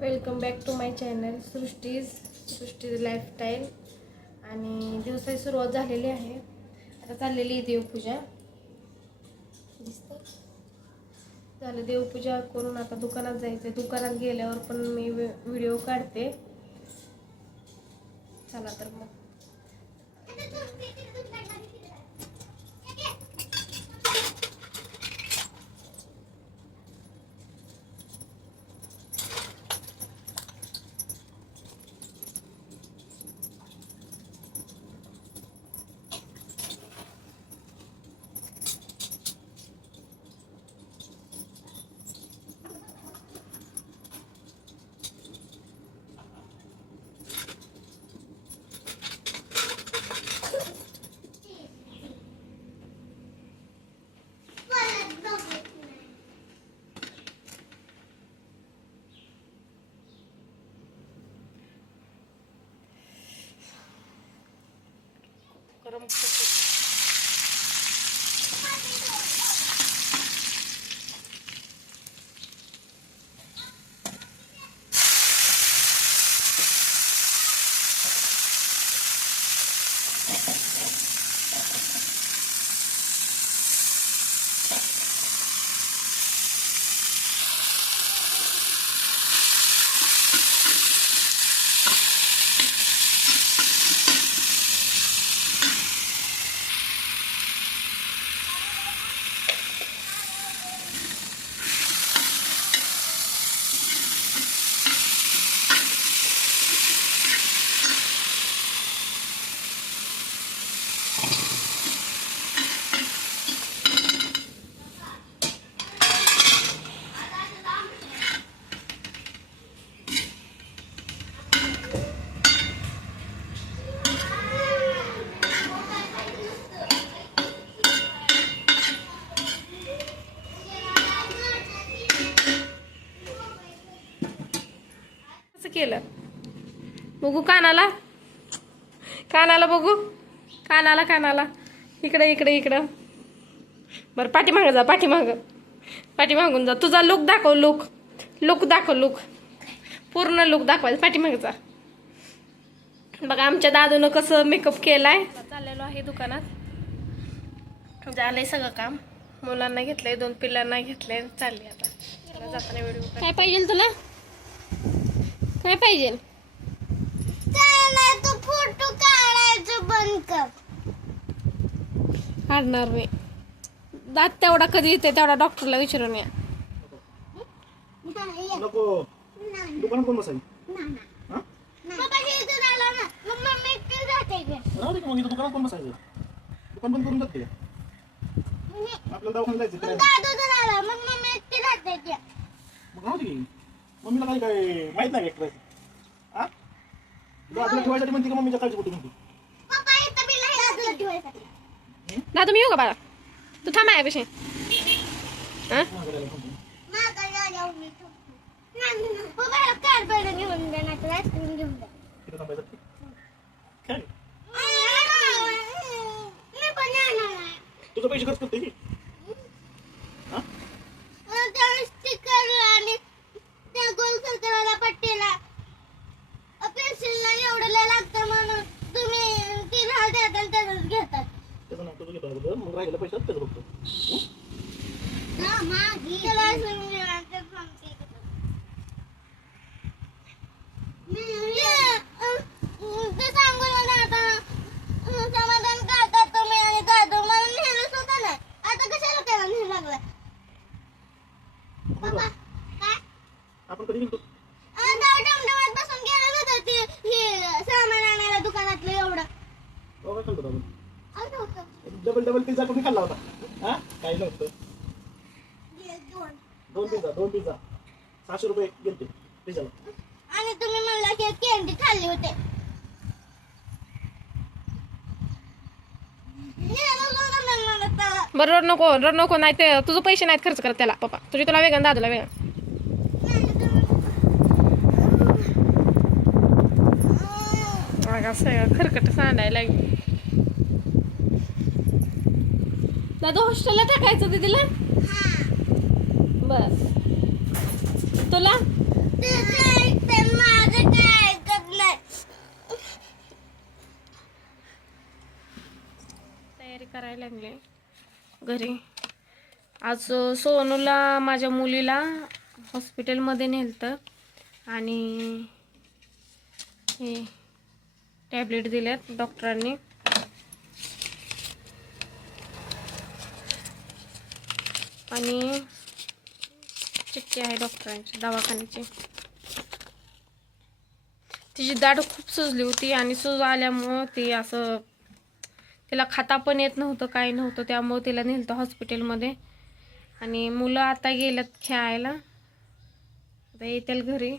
Welcome back to my channel Srishti's Srishti's lifestyle आणि दिवसाची सुरुवात झालेली आहे. आता चाललेली आहे देवपूजा. दिसतं झालं देवपूजा करून आता दुकानात जायचं दुकानात गेल्यावर पण मी व्हिडिओ काढते. चला तर मग. गरम करते. कसं केलं. बघू कानाला. कानाला बघू. कानाला कानाला. इकडं इकडं इकडं. बरं पाठीमागं जा पाठीमागं. पाठीमागून जा. तुझा लुक दाखव लुक लुक दाखव लुक पूर्ण लुक दाखवायचं. पाठीमागं जा. बघा आमच्या दादूनं कसं मेकअप केलाय. चाललेलो आहे दुकानात. झालंय सगळं काम. मुलांना घेतलंय दोन पिल्लांना घेतलंय. चालली आता. जाताना व्हिडिओ काय पाहिजे तुला? काय पाहिजे? तू फोटो काढायचं बंद कर. काढणार मी. दात तेवढा कधी येते तेवढा डॉक्टरला विचारून या. नको. दुकानात कोण बसाई दुकानात कोण बसायचं? दुकान बंद करून जाते. आपल्याला दवाखान्यात जायचं मग फिरायला. दादू इथून आला. मग मम्मी एकटी जाते का? मग राहू दे मम्मीला काही काय माहीत नाही एकटं? हा? ठेवायसाठी म्हणते का मम्मीच्या काळजी कुठे म्हणते? पप्पा इथं बिल आहे दादूला ठेवायसाठी. दादू मी येऊ का बाळा? तू थांब आहे पेशी हा महागड्याला म्हणते. मी तिथं थांबायचं? खेळ. मी नाही. तुझं पैसे खर्च करते की हा अं, त्या स्टिकर आणि गोल सर्कलवाल्या पट्टीला. पेन्सिलला एवढं लय लागतं म्हणून तुम्ही देतात आणि त्याच्यात घेतात त्याचं नाव तुझं घेतो अगोदर मग राहिलं पैशात त्याचं बघतो. त्याला ice-cream घेणार, ते सांगते. ते, अं, ते सांगून मला आता समाधान करतात तुम्ही आणि दादू मला नेलं सुद्धा नाही आता कशाला त्याला लागलं? कधी निघतो बसून गेलं होतं ते हे सामान आणायला दुकानातलं एवढं. काय खाल्लं आपण आलं होतं डबल डबल पिझ्झा कुठे खाल्ला होता? हा? काही नव्हतं. दोन. दोन पिझ्झा दोन पिझ्झा सहाशे रुपये गेलते पिझ्झाला आणि तुम्ही म्हणला की कॅन्डी खाल्ली होते. बरं रड नको रड नको नाही ते तुझं पैसे नाहीत खर्च करत त्याला. पप्पा तुझी तुला वेगळं दादूला वेगळं. असं सगळं खरकट सांडायला लागली. दादा हॉस्टेलला टाकायचं दिदीला? बस तुला? तयारी करायला लागली. घरी. आज सोनूला माझ्या मुलीला हॉस्पिटलमध्ये नेलं तर आणि हे टॅबलेट दिल्यात डॉक्टरांनी. आणि चिठ्ठी आहे डॉक्टरांची दवाखान्याची. तिची दाढ खूप सुजली होती आणि सुज आल्यामुळं ती असं तिला खाता पण येत नव्हतं काही नव्हतं त्यामुळं तिला नेलं हॉस्पिटलमध्ये. आणि मुलं आता गेल्यात खेळायला. आता येतील घरी.